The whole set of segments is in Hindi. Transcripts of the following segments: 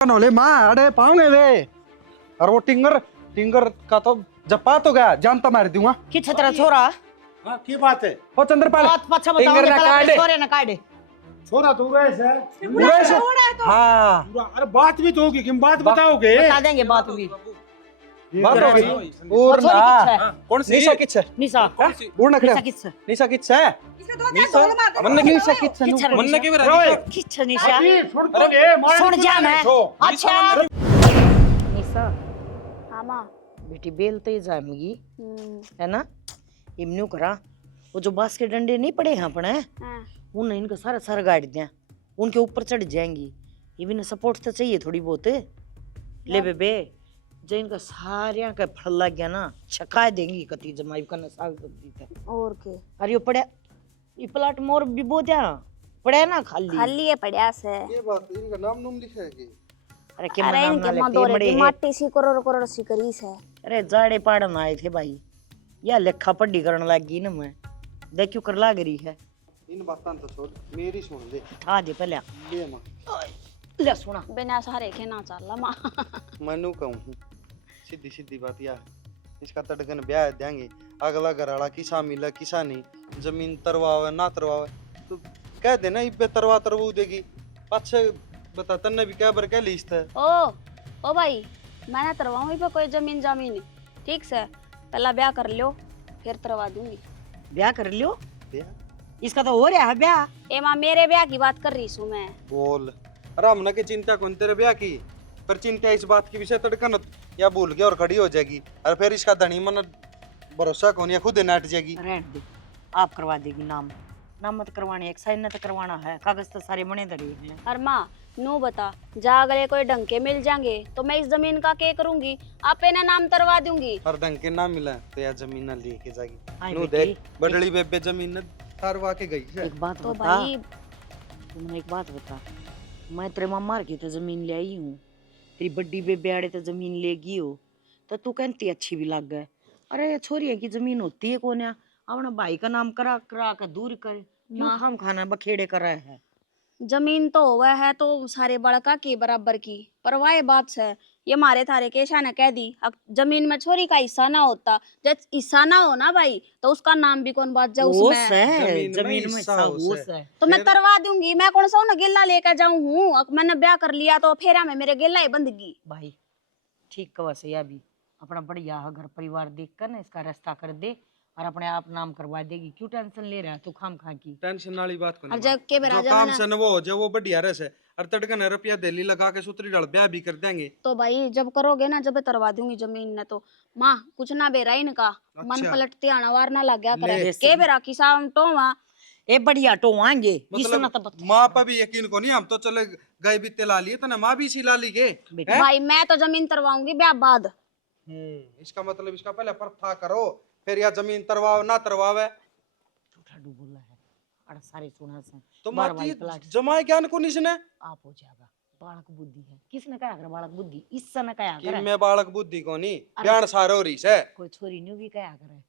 नोले माँ अरे पाऊंगे वे। और वो टिंगर टिंगर का तो जप्पा तो गया जानता मार दूंगा। कि छतरा छोरा हाँ की बात है? ओ चंद्रपाल बात पछा बताओ छोरे ना काटे छोरा तो वैसे है। उड़े हाँ पूरा अरे बात भी तो होगी कि बात बताओगे। बता देंगे बात भी बात होगी वो और छोरी ना किस है कौन सी निशा किच है निशा उड़ना खड़े निशा किस है निशा किच है निशा मन ने निशा किच है किस मन ने के किस निशा सुन तो ले मार सुन जा मैं अच्छा निशा हाँ माँ बेटी बेलते जाएगी है ना इमनू करा वो जो बांस के डंडे नहीं पड़े हैं अपने उन इनका सारा सारा गाड़ दिया उनके ऊपर चढ़ जाएंगी ये भी ना सपोर्ट तो चाहिए थोड़ी बहुत ले बेबे जो इनका सारे का फल लग गया ना छका देंगी कती जमाई का साग सब्जी था और के अरे ये पड़े ये प्लाट मोर भी बो दिया पड़े ना खाली है पड़िया से ये बात इनका नाम लिखेगी अरे के अरे नाम इनके ना मदोरे लेते की माटी सी करोड़ करोड़ सी करीस है। अरे जाड़े पाड़न आए थे भाई या लेखा पढ़ी करने लगी ना मैं देख क्यों कर लाग रही है इन बातां तो छोड़ मेरी सुन ले हाँ दे पहले ले मां ले सुना बिना सहारे के ना चल माँ मनु कहूं सीधी सीधी बात यार इसका तड़कन ब्याह देंगे अगला घर वाला किसा मिला किसा नहीं जमीन तरवावे ना तरवावे तो कह देना इब्बे तरवा तरवू देगी पाछे बता तन्ने भी क्या बर क्या लिस्ट है ओ भाई मैं ना तरवाऊँ पे कोई जमीन जामीन ठीक से पहला ब्याह कर लियो फिर तरवा दूंगी। ब्याह कर लियो ब्याह इसका तो हो रहा है ब्याह ए माँ मेरे ब्याह की बात कर रही हूँ मैं। बोल अरे हमने की चिंता कौन तेरे ब्याह की पर चिंता इस बात की विषय तड़कन या भूल गया और खड़ी हो जाएगी और फिर इसका धनी मन भरोसा कौन या खुद नाट जाएगी। रहने दे आप करवा देगी नाम मत करवाने एक साइन तो करवाना है कागज तो सारे बने धरे हैं। और माँ नू बता जा अगर कोई ढंग के मिल जाएंगे तो मैं इस जमीन का क्या करूंगी आप ना नाम तरवा दूंगी। और ढंग के ना मिला तो या जमीन ना लेके जाएगी नो बेटी, देख बडली बेबे जमीन न तारवा के गई है। एक बात तो बता भाई तुमने एक बात बता मैं तेरे मां मार के तो जमीन ले आई हूँ तेरी बड्डी बेबे आड़े तो जमीन लेगी हो तो तू कहती अच्छी भी लग गए अरे छोरी की जमीन होती है कौन है अपना भाई का नाम करा करा कर दूर कर क्यों खाम खाना बखेड़े कर रहे हैं। जमीन तो हुआ है तो सारे बड़का के बराबर की पर वाह बात है ये मारे थारे केशा ने कह दी जमीन में छोरी का हिस्सा ना होता जब हिस्सा ना हो ना भाई तो उसका नाम भी कौन बात जाओ उसमें जमीन में हिस्सा होश है तो मैं तरवा दूंगी मैं कौन सा ना गिल्ला लेकर जाऊं हूँ मैंने ब्याह कर लिया तो फेरा में मेरे गिल्ला ही बंदगी भाई ठीक कवा से या भी अपना बढ़िया घर परिवार देख कर ना इसका रास्ता कर दे और अपने आप नाम करवा देगी क्यों टेंशन ले रहा है तू खाम खा की टेंशन वाली बात को और जब के जो काम सन वो हो जाए वो बढ़िया रस है और तड़कन रुपया दिल्ली लगा के सूत्री डाल ब्याह भी कर देंगे तो भाई जब करोगे ना जब तरवा दूंगी जमीन ने तो माँ कुछ ना बेरा इनका मन पलटते आना वार ना लग गया करे के बेरा किसा टोवा ए बढ़िया टोवाएंगे मतलब माँ पर भी यकीन को नहीं हम तो चले गए भी ला लिए तो ना माँ भी इसी ला ली के भाई मैं तो जमीन तरवाऊंगी ब्याह बाद। इसका मतलब इसका पहले परथा करो फिर या जमीन तरवाओ ना तरवावे झूठा बोल रहा है अड़ सारे सुना से तो माती जमाए ज्ञान को इसने आप हो जाएगा बालक बुद्धि है किसने कहा कर बालक बुद्धि इससे न कहा कर मैं बालक बुद्धि को नहीं ब्याह सारे हो रही से कोई छोरी न्यू भी कहा करे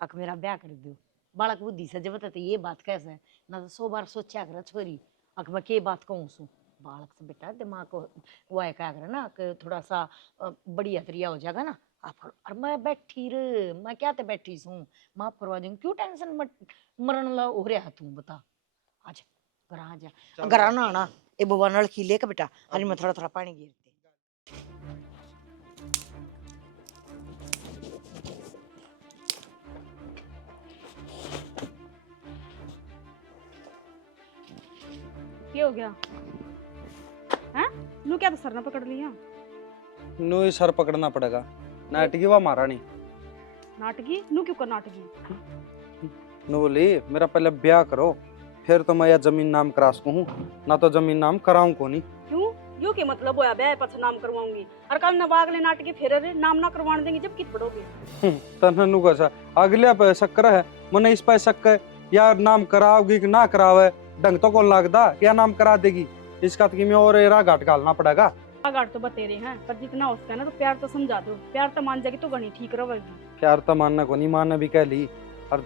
अक मेरा ब्याह कर दो बालक बुद्धि से जब बताते ये बात कैसे ना तो 100 बार सोचा कर छोरी अक मैं के बात कहूँ सू बालक से बेटा दिमाग को वो क्या करे ना कि थोड़ा सा बढ़िया तरिया हो जाएगा ना आप और मैं बैठी रे मैं क्या ते बैठी हूँ माफ करवा दूंगी क्यों टेंशन मरण ला हो रहा तू बता आज घर आ जा घर आना आना ए बाबा नलकी लेके बेटा अरे मैं थोड़ा थोड़ा पानी गिरते क्या हो गया हैं नू क्या तो सर ना पकड़ लिया नो ही सर पकड़ना पड़ेगा नाटकी वा मारा नहीं नाटकी नू क्यों कर नाटकी नो बोली मेरा पहले ब्याह करो फिर तो मैं या जमीन नाम करा सकूं ना तो जमीन नाम कराऊं को नहीं क्यों यो के मतलब होया बे पछ नाम करवाऊंगी और कल नवागले नाटकी फेरे रे नाम ना करवाने देंगे जब कित पड़ोगे तन्नू कैसा अगले पे शक्कर है मने इस पे शक है या नाम कराओगी कि ना करावे ढंग तो कौन लगदा क्या नाम करा देगी इसका तो में और एरा घाट घालना पड़ेगा गाट तो बतेरे हैं पर जितना हो सके ना तो प्यार तो समझा दो प्यार तो मान जाएगी तो गणी ठीक रहेगी प्यार तो मानना को नहीं मानना भी कह ली और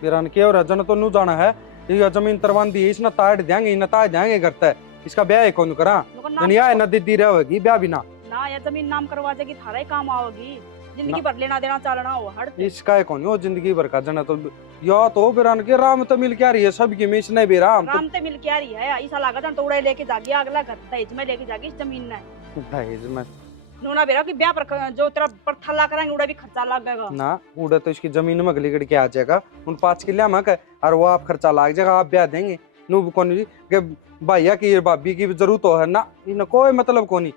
बिरान के और जन तो नू जाना है ये जमीन तरवान दी इसने ताड़ देंगे न ताड़ देंगे करता है इसका ब्याह कौन करा नुका दुनिया है, न दीदी रहेगी ब्याह बिना। ना या जमीन नाम करवा जाएगी थारा ही काम आओगी, जिंदगी भर लेना देना चालना हो हट। इसका है कौन हो जिंदगी भर का जना तो या तो बेरान के राम तो मिल के आ रही है सबकी मिस नहीं बेराम राम ते मिल के आ रही है, ऐसा लागा जन तोड़े लेके जागी अगला घर दहेज में लेके जागी इस जमीन ने। तो दहेज में नूना बेरा कि ब्याह पर जो तेरा पर थल्ला कराएंगे उड़ा भी खर्चा लगेगा ना उड़ा तो इसकी जमीन में गली गड़ के आ जाएगा उन 5 किले मक और वो आप खर्चा लाग जाएगा, आप ब्याह देंगे नू कौन के भैया की भाभी की जरूरत तो है ना, इन कोई मतलब कोनी।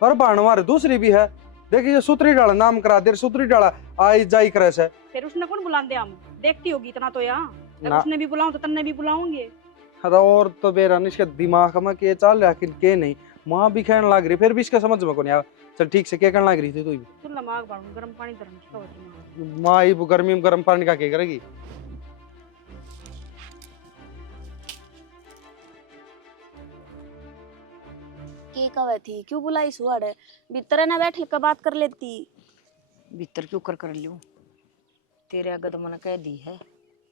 पर बाणवार दूसरी भी है, देखिए सूत्री डाला नाम करा दे, सूत्री डाला आई जाई करे से। फिर उसने कौन बुलाते हम देखती होगी इतना तो यहाँ, ना। उसने भी बुलाऊं तो तन्ने भी बुलाऊंगे। अरे और तो बेरान इसके दिमाग में के चल रहा कि के नहीं, माँ भी कहने लग रही फिर भी इसका समझ में को नहीं आया। चल ठीक से क्या कहने लग रही थी तू भी सुन दिमाग बाड़ू गर्म पानी धरम का होती है। माँ ही गर्मी में गर्म पानी का क्या करेगी। के कवे थी क्यों बुलाई सुअड़ भीतर ना बैठ के बात कर लेती। भीतर क्यों कर लियो, तेरे आगे तो मैंने कह दी है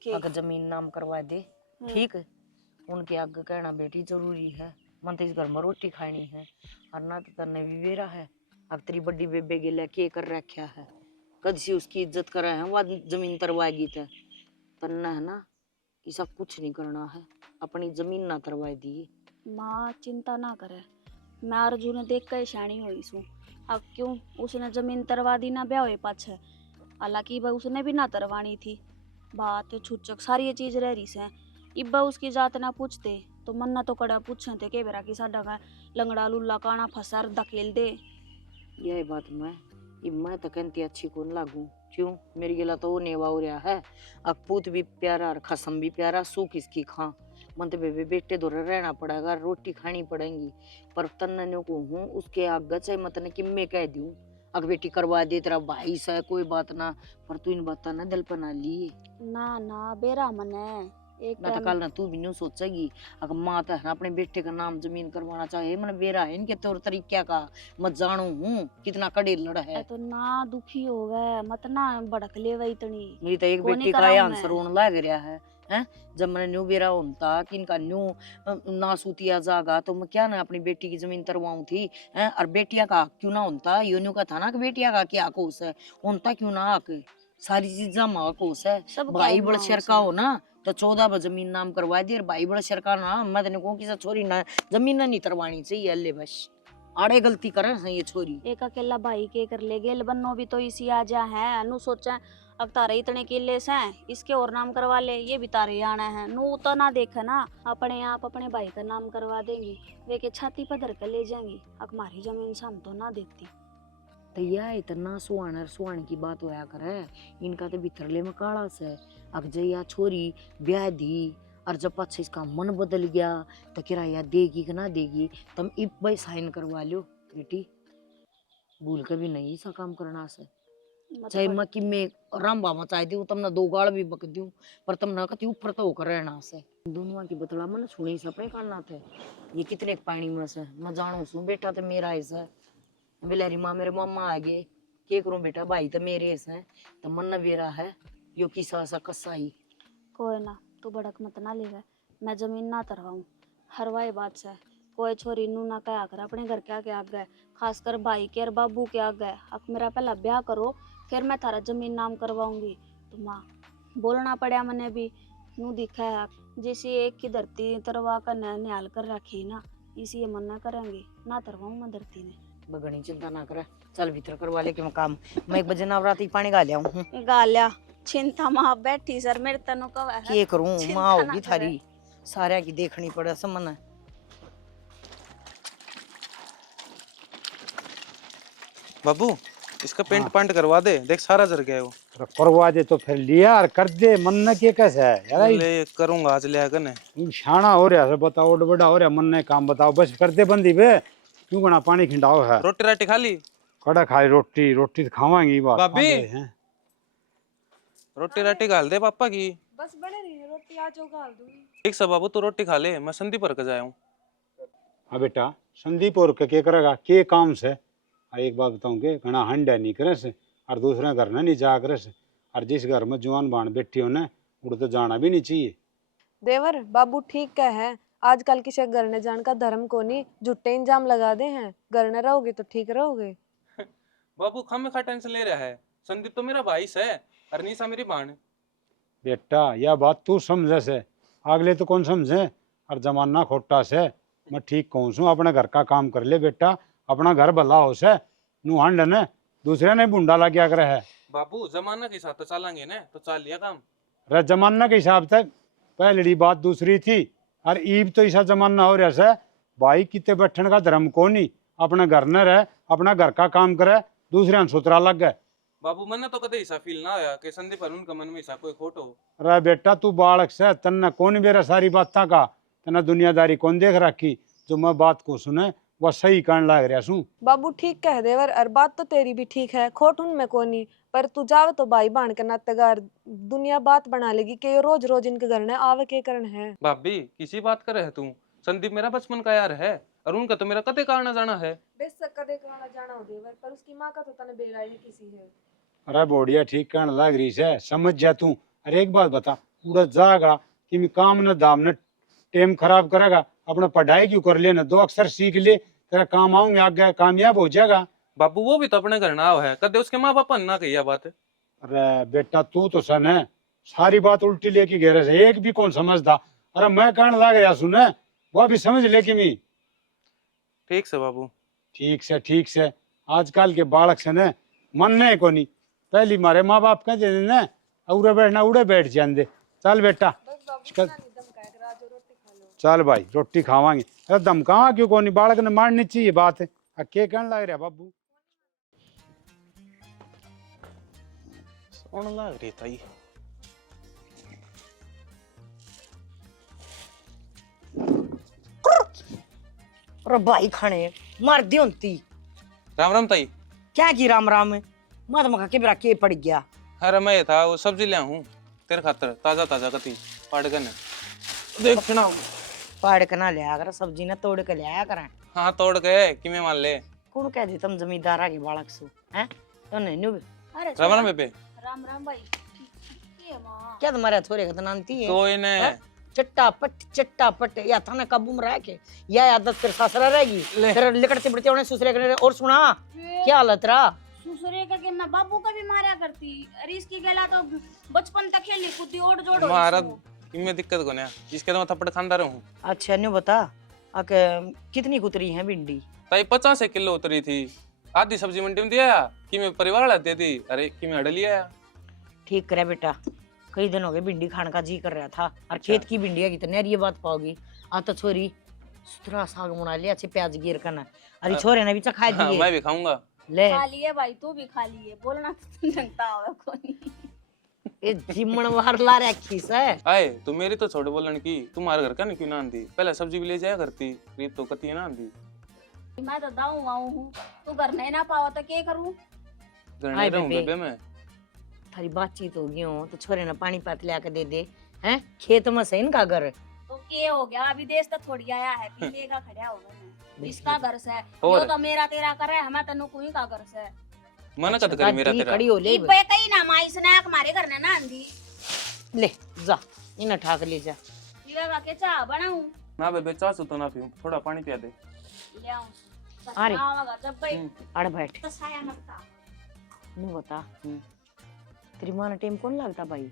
के अगर जमीन नाम करवा दे ठीक है, उनके आगे कहना बेटी जरूरी है, मन तो इस घर में रोटी खानी है और ना तो तन्ने भी बेरा है। अब तेरी बड़ी बेबे गिले के कर रखा है, कद से उसकी इज्जत करे है वह जमीन तरवाएगी तन्ने है ना, ये सब कुछ नहीं करना है, अपनी जमीन ना तरवा दी। माँ चिंता ना करे, मैं अर्जुन ने देख कर शानी हुई सू। अब क्यों उसने जमीन तरवा दी ना ब्याह हुए पाछे, हालांकि वह उसने भी ना तरवानी थी। बात छुचक सारी ये चीज रह रही से इब्बा उसकी जात ना पूछते तो मन ना तो कड़ा पूछे थे के बेरा की साडा का लंगड़ा लुल्ला काना फसार धकेल दे। यही बात मैं तो कहती अच्छी कौन लागू, क्यों मेरी गिला तो वो नेवा हो रहा है, अकपूत भी प्यारा और खसम भी प्यारा, सू किसकी खा मन तो बेबे बेटे दो रहना पड़ेगा, रोटी खानी पड़ेगी। पर तन्ने को हूँ उसके आगे चाहे मतने कि मैं कह दूं अग बेटी करवा दे तेरा भाई सा कोई बात ना, पर तू इन बात ना दिल पर ना ली ना ना बेरा मने एक ना तो कल ना तू भी नहीं सोचेगी अगर माँ तो है ना अपने बेटे का नाम जमीन करवाना चाहे मन बेरा है इनके तौर तरीके का मत जानू हूँ कितना कड़े लड़ है। तो ना दुखी हो गए मत ना भड़क ले वही इतनी मेरी तो एक कोनी बेटी का कराऊं आंसर मैं। रोन लग रहा है हैं, जब मैंने न्यू बेरा होता कि इनका न्यू ना सूतिया जागा तो मैं क्या ना अपनी बेटी की जमीन तरवाऊं थी हैं, और बेटिया का हक क्यों ना होता, यो न्यू का था ना कि बेटिया का क्या कोस है होता क्यों ना हक, सारी चीजा माँ कोस है। सब भाई गाँव बड़ा माँ शेर से। का हो ना तो 14 पर जमीन नाम करवा दी, और भाई बड़ा शेर का ना मैं तेने कहूं कि छोरी ना जमीन ना नहीं तरवानी चाहिए अल्ले बस आड़े गलती करे सही ये छोरी। एक अकेला भाई के कर ले गेल बन्नो भी तो इसी आ जा है नु सोचा अब तारे इतने किले से इसके और नाम करवा ले, ये भी तारे आना है नु तो ना देखे ना अपने आप अपने भाई का नाम करवा देंगी, वे के छाती पर धर कर ले जाएंगी। अब हमारी जमीन से हम तो ना देखती। तो यह इतना सुहान की बात होया करे, इनका तो भीतरले में काला से अग जया छोरी ब्याह दी और जब पछे इसका मन बदल गया तो किराया देगी कि ना देगी, तुम इब भाई साइन करवा लो बेटी, भूल के भी नहीं सा काम करना से चाहे मैं कि मैं रामबा मचाई दूं तुमने 2 गाल भी बक दूं, पर तुम ना कति ऊपर तो होकर रहना से दोनों की बतला मन सुनी सपने करना थे। ये कितने पानी में से मैं जानू सू बेटा तो मेरा ऐसा बिलारी माँ मेरे मामा आ गए के करूं बेटा भाई तो मेरे ऐसा है तो मन न बेरा है यो किसा सा कसा ही कोई ना तू भड़क मत ना ले गए, मैं जमीन ना तरवाऊं हरवाए बात से कोई छोरी नू ना कहा कर अपने घर के आगे आ गए, खासकर भाई के और बाबू के आ गए। अब मेरा पहला ब्याह करो फिर मैं थारा जमीन नाम करवाऊंगी। तो माँ बोलना पड़ा मैंने भी नू दिखा है जैसे एक की धरती तरवा कर निहाल कर रखी ना, इसी मना करेंगे ना तरवाऊं मैं धरती ने। बगनी चिंता ना करे, चल भीतर करवा ले के मैं काम, मैं 1 बजे नवरात्रि पानी गा लिया हूँ गाल्या चिंता माँ बैठी सर मेरे तनु कवा है के करूं चिंता माँ ना होगी करे। थारी सारा की देखनी पड़े समन। बाबू इसका पेंट पेंट करवा दे, देख सारा जर गया है वो। तो करवा दे तो फिर लिया और कर दे मन न के कैसे है यार ले करूंगा आज लिया कने शाना हो रहा है बताओ बड़ा हो रहा मन ने काम बताओ बस कर दे बंदी बे क्यों बना पानी खिंडाओ है रोटी राटी खा ली कड़ा खाई रोटी रोटी तो खावांगी बात भाभी। खाते हैं। रोटी राटी घाल दे पापा की। बस बने रही रोटी आ जाओ गाल दूंगी। ठीक से बाबू तू रोटी खा ले, मैं संदीप पर जाया हूँ। हाँ बेटा संदीप और के करेगा के काम से एक बात बताऊं के घना हंडा नहीं करे से और दूसरे घर ना नहीं जा करे से, और जिस घर में जवान बाण बैठी हो ना उड़ तो जाना भी नहीं चाहिए। देवर बाबू ठीक कह है, आजकल किसी घर ने जान का धर्म को नहीं, झूठे इंजाम लगा दे हैं। घर न रहोगे तो ठीक रहोगे। बाबू खामे खा टेंशन ले रहा है। संदीप तो मेरा भाई है और निशा मेरी बहन। बेटा यह बात तू समझे से, अगले तो कौन समझे। और जमाना खोटा से, मैं ठीक कहूँ सू, अपने घर का काम कर ले बेटा, अपना घर भला हो से। नुहांड ने दूसरे ने बूंदा ला क्या करे है। बाबू जमाना के साथ तो चलेंगे ना, तो चल लिया काम। रे जमाना के हिसाब से पहली बात दूसरी थी, और ईब तो ऐसा जमाना हो रहा से भाई कितने बैठने का धर्म को नहीं, अपने घर न रहे, अपना घर का काम करे, दूसरे सुतरा लग गए। बाबू मैंने तो कदे ऐसा फील ना आया कि संदीप और उनका मन में ऐसा कोई खोट हो। रे बेटा तू बालक से, तन्ने कौन बेरा सारी बात का, तना दुनियादारी कौन देख रखी। जो मैं बात को सुने वह सही कहने लग रहा सू। बाबू ठीक कह देवर, और बात तो तेरी भी ठीक है, खोट उनमें को नहीं। पर तू जावे तो भाई बहन के नातेगार दुनिया बात बना लेगी कि ये रोज रोज इनके घर ने आवे के कारण है। भाभी किसी बात कर रहे तू, संदीप मेरा बचपन का यार है और उनका तो मेरा कते कारण जाना है। बेशक कदे कहा जाना हो देवर, पर उसकी माँ का तो तने बेराई किसी है। अरे बोढ़िया ठीक कहने लग रही से, समझ जा तू। अरे एक बात बता, पूरा जागा कि मैं काम न दाम न टाइम खराब करेगा, अपना पढ़ाई क्यों कर लेना, 2 अक्षर सीख ले, तेरा काम आऊंगे आगे, कामयाब हो जाएगा। बाबू वो भी तो अपने घर ना आवा है, कदे उसके माँ बापा ना कही बात। अरे बेटा तू तो सन है, सारी बात उल्टी लेके घेरे से, एक भी कौन समझदा। अरे मैं कहने लग रहा सुने, वो भी समझ ले कि मैं। ठीक से बाबू। ठीक से आजकल के बालक से न मन नहीं को नहीं। पहली मारे माँ बाप कहते न उड़े बैठना उड़े बैठ जाते। चल बेटा चल भाई रोटी खावांगे। अरे दमकावा क्यों को नहीं, बालक ने मारनी चाहिए बात। के कहने लग रहा बाबू। सोन लग रही था ये। अरे भाई खाने मार दी होती। राम राम ताई। क्या की राम राम है, मत मखा के बिरा के पड़ गया। अरे मैं था वो सब्जी ले हूँ तेरे खातर, ताजा ताजा कती पाड़ के न देख सुना। पाड़ के ना लिया कर, सब्जी ना तोड़ के लिया कर। हाँ तोड़ के कि मैं मान ले। कौन कह दी तुम जमींदार के बालक सु हैं, तो नहीं नु अरे राम राम बेबे। राम राम भाई। ठीक है माँ। क्या तुम्हारे छोरे का तो नानती है। कोई ने चट्टा पट या थाना काबू में रह के या आदत फिर ससुरा रहेगी, फिर लिकड़ते बढ़ते उन्हें ससुरे के। और सुना क्या हालत रहा ससुरे का के मैं बाबू का भी मारा करती, अरे इसकी गला तो बचपन तक खेली कूदी ओढ़ जोड़ महाराज इनमें दिक्कत को नहीं, इसके तो मैं थप्पड़ खांदा रहूं। अच्छा न्यू बता आके कितनी कुतरी है भिंडी। ताई 50 किलो उतरी थी, आधी सब्जी मंडी में दिया कि मैं परिवार वाला दे दी, अरे कि मैं अड़ लिया। ठीक करे बेटा, कई दिन हो गए भिंडी खाने का जी कर रहा था, और खेत की भिंडी है कितने ये बात पाओगी। आ तो छोरी सुथरा साग बना लिया, अच्छे प्याज गिर करना, अरे छोरे ने भी चखा हाँ, दिए। मैं भी खाऊंगा। ले खा लिए भाई, तू भी खा लिए, बोलना तो जनता होवे कोनी। ये जिमण वार ला रखी से। आए तू मेरी तो छोड़ बोलन की, तुम्हारे घर का नहीं क्यों ना आंदी, पहले सब्जी भी ले जाया करती, रीत तो कती ना आंदी। मैं तो दाऊ आऊं हूं, तू घर नहीं ना पावा तो क्या करूं। घर नहीं रहूं बेबे। बेबे मैं। थारी बातचीत हो गई हो तो छोरे ने पानी पात लिया के दे दे हैं, खेत में से इनका घर। तो के हो गया, अभी देश तो थोड़ी आया है, पीले का खड़ा होगा मैं। इसका घर से और? यो तो मेरा तेरा करे, हमें तनु कोई का घर से। मन कद करे मेरा तेरा। खड़ी हो ले इबे कहीं ना माई स्नैक मारे घर ने ना आंधी। ले जा इन्हें ठाक ले जा। ये का के चाह बनाऊं ना बेबे चासू तो ना पीऊं, थोड़ा पानी पिया दे। ले आऊं। अरे। आवागा जब भाई अड़ बैठ तो साया मत नहीं बता, तेरी माँ ने टाइम कौन लगता भाई,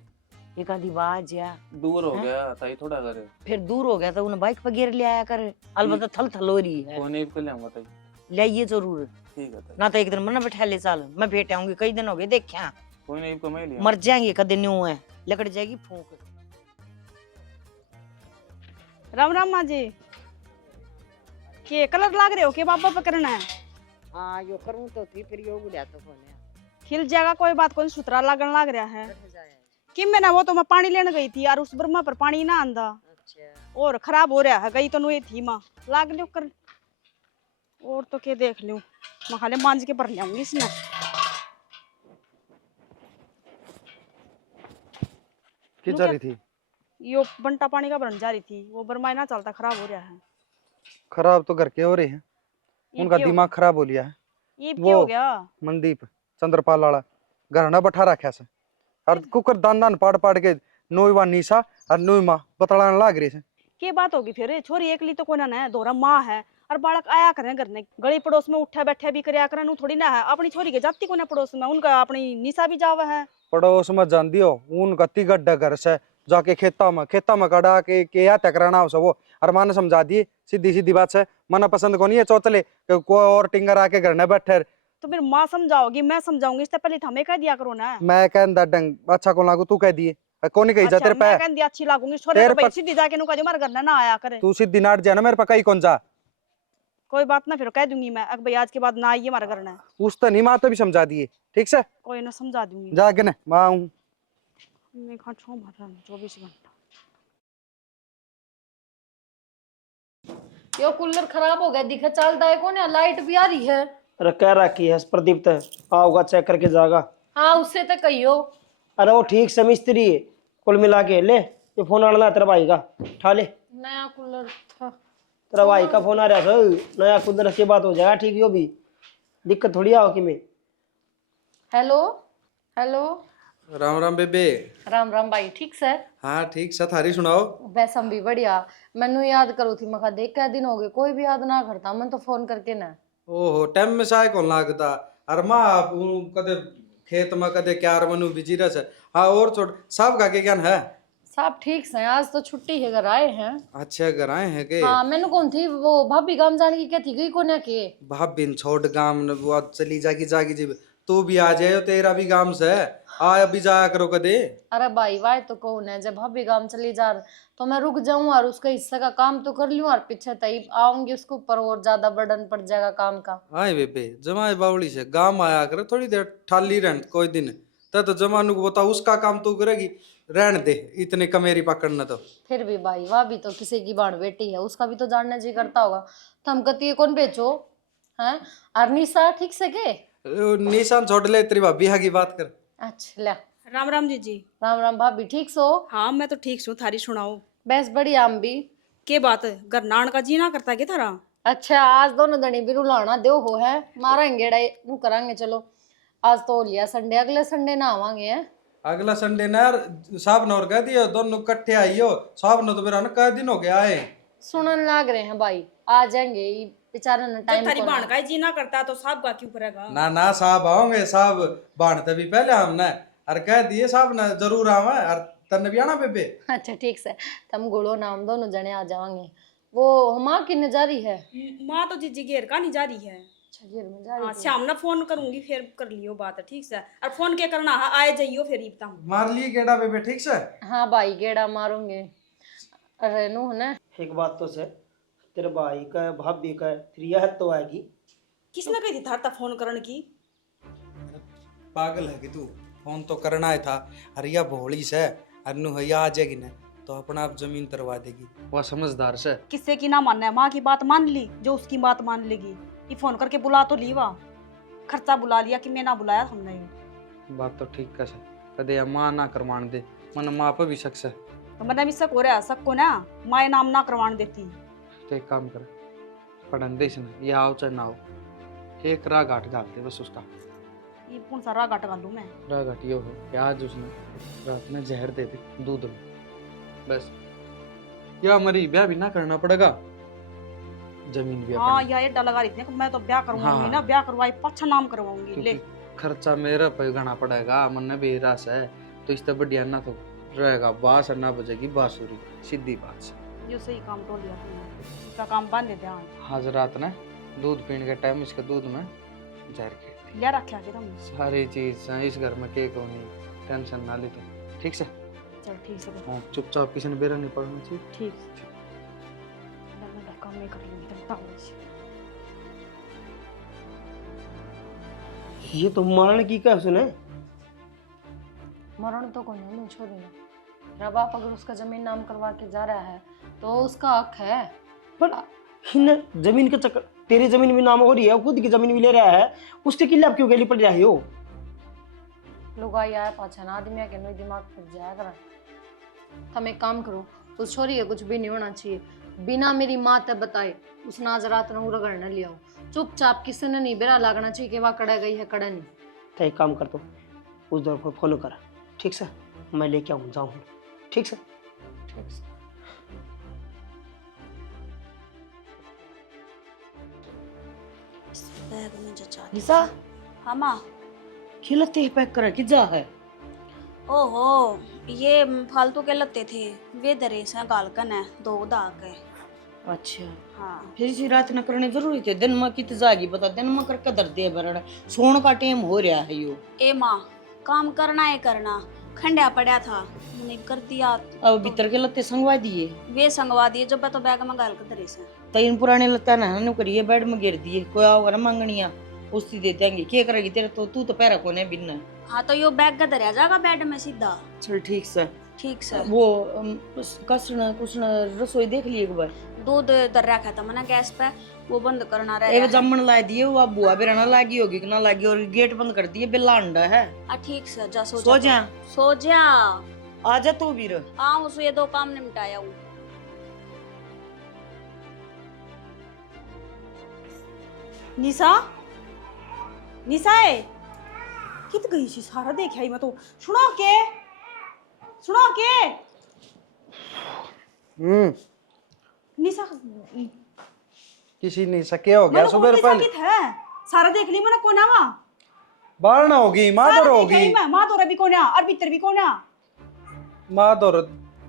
एक आधी बाज या दूर हो हैं? गया ताई थोड़ा घर। फिर दूर हो गया तो उन्हें बाइक पर गिर ले आया कर, अलबत्ता थल थल हो रही है, कोने को ले आऊंगा ताई। ले आइए जरूर। ठीक है ताई। ना तो एक दिन मना बैठा ले चल, मैं भेट आऊंगी, कई दिन हो गए देखा, कोई नहीं को मैं लिया। मर जाएंगे कदे न्यू है, लकड़ जाएगी फूंक। राम राम माँ जी। के कलर लाग रहे हो के बाबा पे करना है। हाँ यो करूँ तो थी, फिर यो बुढ़ा तो फोन खिल जाएगा, कोई बात कोई सुथरा लागन लाग रहा है कि मैं ना, वो तो मैं पानी लेने गई थी और उस बर्मा पर पानी ना आंदा और खराब हो रहा है, गई तो नुई थी माँ लाग लियो कर। और तो के देख लियो, मैं खाली मांझ के भर लियाऊंगी इसमें। की जा रही थी? यो बंटा पानी का भरन जा रही थी, वो बर्मा ना चलता, खराब हो रहा है। खराब तो घर के हो रहे हैं, ये उनका क्यों? दिमाग खराब हो लिया है। ये वो- क्या हो गया? मनदीप चंद्रपाल वाला घर ना बैठा रखा से, और कुकर दान दान पाड़ पाड़ के नोईवा निशा और नोईमा बतलाने लाग रही से। के बात होगी फिर छोरी एकली तो कोई ना है, दोरा माँ है और बालक आया करें घर ने गली पड़ोस में उठा बैठा भी करया करें, थोड़ी ना है अपनी छोरी के जाती को ना पड़ोस में, उनका अपनी निशा भी जावा है। पड़ोस में जान दियो उनका तिगड्डा घर से जाके खेता में कड़ा के या टकराना हो वो और माने समझा दिए सीधी सीधी बात से। मना पसंद को नहीं है चौतले कोई और टिंगर आके घर न बैठे। तो फिर माँ समझाओगी मैं समझाऊंगी, इससे पहले हमें कह दिया करो ना। मैं कहता डंग अच्छा को लागू तू कह दिए कौन कही जा अच्छा, तेरे पे मैं कहती अच्छी लागूंगी छोरे तेरे को भाई पर- सीधी जाके नुका जो हमारे घर ना आया करे। तू सीधी नाट जा ना मेरे पे कहीं कौन जा कोई बात ना फिर कह दूंगी मैं भाई आज के बाद ना आइए हमारे घर ना। उस तो नहीं माँ तो भी समझा दिए ठीक से कोई ना समझा दूंगी। जाके ना माँ हूँ मैं खा छो भर 24 घंटा। यो कूलर खराब हो गया दिखे चलता है कौन है, लाइट भी आ रही है। अरे कह रखी है प्रदीप तो आओगा चेक करके जाएगा। हाँ उससे तो कहियो। अरे वो ठीक से मिस्त्री है कुल मिला के ले, ये फोन आना तेरा भाई का उठा ले। नया कूलर था। तेरा भाई का फोन आ रहा था, नया कुदरत की बात हो जाएगा ठीक, यो भी दिक्कत थोड़ी आओ कि में। Hello hello. राम राम बेबे। राम राम भाई, ठीक से? हाँ ठीक से थारी सुनाओ। वैसे हम भी बढ़िया। मैनू याद करो थी, मैं देख के दिन हो गए कोई भी याद ना करता, मैं तो फोन करके ना। ओहो टाइम में साय कौन लागता अरे माँ कदे खेत में कदे क्यार मनु बिजी रह से। हाँ और छोड़ सब का के ज्ञान है। सब ठीक से, आज तो छुट्टी है, घर आए हैं। अच्छा घर आए हैं के। हाँ मैंने कौन थी वो भाभी गांव जाने की क्या थी, गई को ना के। भाभी छोड़ गांव न वो चली जागी जी तू भी आ जाए तेरा भी गांव से आ अभी जाया करो कदे। अरे भाई वाई तो कौन है, जब भाभी गांव चली जा तो मैं रुक जाऊं और उसका हिस्से का काम तो कर लूं और पीछे तई आऊंगी उसके ऊपर और ज्यादा बर्डन पड़ जाएगा काम का। आए बेबे जमाए बावली से गांव आया करे थोड़ी देर ठाली रहन कोई दिन तो जमानू को बता उसका काम तू करेगी रहन दे इतने कमेरी पकड़ना तो। फिर भी भाई वह भी तो किसी की बाण बेटी है, उसका भी तो जानने जी करता होगा। तो हम कहती है कौन बेचो हैं। और निशा ठीक से के निशान छोड़ ले तेरी भाभी की बात कर। अच्छा ले। राम राम जी। राम राम भाभी, ठीक सो? हाँ मैं तो ठीक हूँ, थारी सुनाओ। बस बढ़िया हम भी। के बात घर नान का जी ना करता के थारा? अच्छा आज दोनों दनी भी रुलाना दो हो है, मारेंगे नु करांगे। चलो आज तो लिया संडे, अगले संडे ना आवांगे हैं। अगला संडे ना साहब ने और कह दियो दोनों इकट्ठे आइयो साहब ने तो मेरा ना कई दिन हो गया आए सुनन लाग रहे हैं भाई, आ जाएंगे बेचारा ना टाइम थारी बाण का जी ना करता तो साहब का क्यों करेगा? ना साहब आओगे साहब बांधते भी पहले हमने और कह दिए साहब ने जरूर आवे और तन्ने भी आना बेबे। अच्छा ठीक से, तम गुड़ो ना हम दोनों जने आ जाएंगे। वो माँ की न जा रही है? माँ तो जीजी घेर का नहीं जा रही है। अच्छा घेर में जा रही हाँ थी। शाम ना फोन करूंगी फिर कर लियो बात ठीक से, और फोन के करना है आए जाइयो फिर ही बताऊं। मार लिए गेड़ा बेबे ठीक से। हाँ भाई गेड़ा मारूंगे। अरे नु है ना एक बात तो से तेरे भाई का भाभी का त्रिया तो आएगी। किसने कही थी थार ता फोन करने की? पागल है कि तू फोन तो करना ही था अरिया भोली से अनु हैया आ जाएगी ना तो अपना आप जमीन तरवा देगी वह समझदार से। किससे की ना मानना है, माँ की बात मान ली जो उसकी बात मान लेगी। ये फोन करके बुला तो ली, वहाँ खर्चा बुला लिया कि मैं ना बुलाया हमने। बात तो ठीक का से कदे माँ ना करवान दे मन माँ पे भी शक से। तो मैंने भी शक हो रहा है, शक को ना माँ नाम ना करवाने देती। तो एक काम कर पढ़न दे इसने ये आओ चाहे ना आओ एक राह घाट घालते बस उसका। ये कौन सा राग अटका लूं मैं? राह घाट यो हो कि आज उसने रात में जहर दे दे दूध में बस या मरी ब्याह भी ना करना पड़ेगा जमीन भी हाँ अपनी। या एड्डा लगा रही थी मैं तो ब्याह करवाऊंगी हाँ। ना, ब्याह करवाई पाछा नाम करवाऊंगी। ले क्योंकि खर्चा मेरा पे घना पड़ेगा मन भी रास है तो इससे बढ़िया ना तो रहेगा बास और ना बजेगी बांसुरी सीधी बात से। जो सही काम तो लिया तुमने, इसका काम बंद दे ध्यान। आज रात ने दूध पीने के टाइम इसके दूध में जहर खेल दी। लिया रखा के तुमने? सारी चीज इस घर में केक होनी टेंशन ना ली तो ठीक से। चल ठीक से हाँ चुपचाप किसी ने बेरा नहीं पड़ना चाहिए। ठीक से मैं काम नहीं कर लूंगी तुम ताऊ से। ये तो मरण की क्या सुने। मरण तो कोई नहीं छोड़ी ना। मेरा बाप अगर उसका जमीन नाम करवा के जा रहा है तो उसका हक है। पर इन जमीन के चक्कर तेरी जमीन भी नाम हो रही है, खुद की जमीन भी ले रहा है, उसके किले आप क्यों गली पड़ रही हो? लुगाई आया पाछा ना आदमी के नो दिमाग फिर जाया करा। तुम एक काम करो, उस छोरी के कुछ भी नहीं होना चाहिए, बिना मेरी माँ ते बताए उस नाज रात ने रगड़ न लिया। चुपचाप किसी ने नहीं बेरा लागना चाहिए कि वह कड़ा गई है कड़ा नहीं। तो एक काम कर दो उस दौर को फोन कर ठीक से, मैं लेके आऊँ जाऊँ ठीक से। ठीक से। बैग में जचा दी। निशा हाँ माँ। खिलते पैक करा कि जा है। ओहो, ये फालतू के लत्ते थे, वे दरेस हैं गालकन है, 2 दाग है। अच्छा हाँ फिर इसी रात न करने जरूरी थे, दिन में कित जागी बता, दिन में करके दर्द दे भरण सोन का टाइम हो रहा है यो। ए माँ, काम करना है करना, खंडा पड़ा था मैंने कर दिया। अब भीतर के लत्ते संगवा दिए, वे संगवा दिए जब तो बैग में गाल के दरेस है। तीन पुराने लत्ता ना नु करिए बेड में गिर दिए, कोई आओगा ना मांगनिया उसकी दे देंगे, क्या करेगी तेरे तो तू तो पैरा कोने बिन। हाँ तो यो बैग का दरिया जाएगा बेड में सीधा। चल ठीक से। ठीक सर। वो कसना कुसना रसोई देख लिए एक बार। दूध दर रखा था मैंने गैस पे, वो बंद करना रह एक जमन ला दिए, वो बुआ बेरा लागी होगी कि ना लागी, और गेट बंद कर दिए, बिल्ला अंडा है। ठीक सर, जा सो जा। सो जा। आजा तू वीर। हाँ उसे ये 2 काम निपटाया हूँ। निशा, निशा है कित गई सी, सारा देखा ही मैं तो। सुनो के निशा किसी नहीं सके हो गया सुबह पहले कित है, सारा देख ली मैंने कोना वा बाहर ना होगी माँ दौर होगी, माँ दौरा भी कोना और भीतर भी कोना। माँ दौर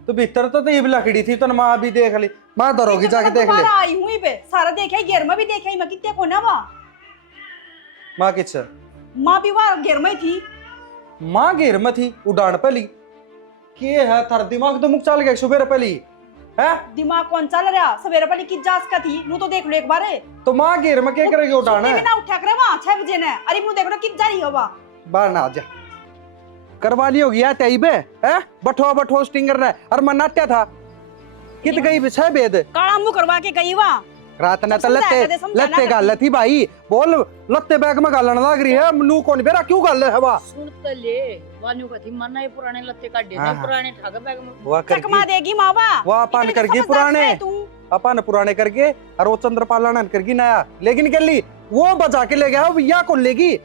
तो भीतर तो ये लकड़ी थी, तो माँ भी देख ली, माँ दौर होगी जाके देख ले। आई हूँ पे सारा देखा, घेर में भी देखा मैं कितने कोना वा। माँ किस माँ भी वहाँ घेर में थी। माँ घेर में थी उड़ान पहली के है, थार दिमाग तो मुख चल गया सुबह पहली है। दिमाग कौन चल रहा, सवेरे पहले किस जांच का थी नू तो देख लो एक बार। तो माँ घेर में क्या करेगी उड़ान है ना उठा करे वहाँ 6 बजे ने, अरे नू देख लो किस जा रही हो वहाँ। बाहर ना आ जा, करवा ली होगी यार तई बे है, बठो स्टिंगर रहा और मैं नाट्या था कित गई बिछा बेद काला मुंह करवा के गई वहाँ। रात ने तो लत्ते गाल थी भाई, बोल लत्ते बैग में गालन लग रही है, नू कौन बेरा क्यों गाल है वा सुन तो ले, वान्यू का थी मरना, ये पुराने लत्ते काट दे, हाँ। पुराने ठागा बैग में वाह चकमा देगी मावा, वाह अपन करगी पुराने, अपन पुराने करके और वो चंद्रपालन करगी नया, लेकिन कर ली वो बचा के ले गया, या कौन लेगी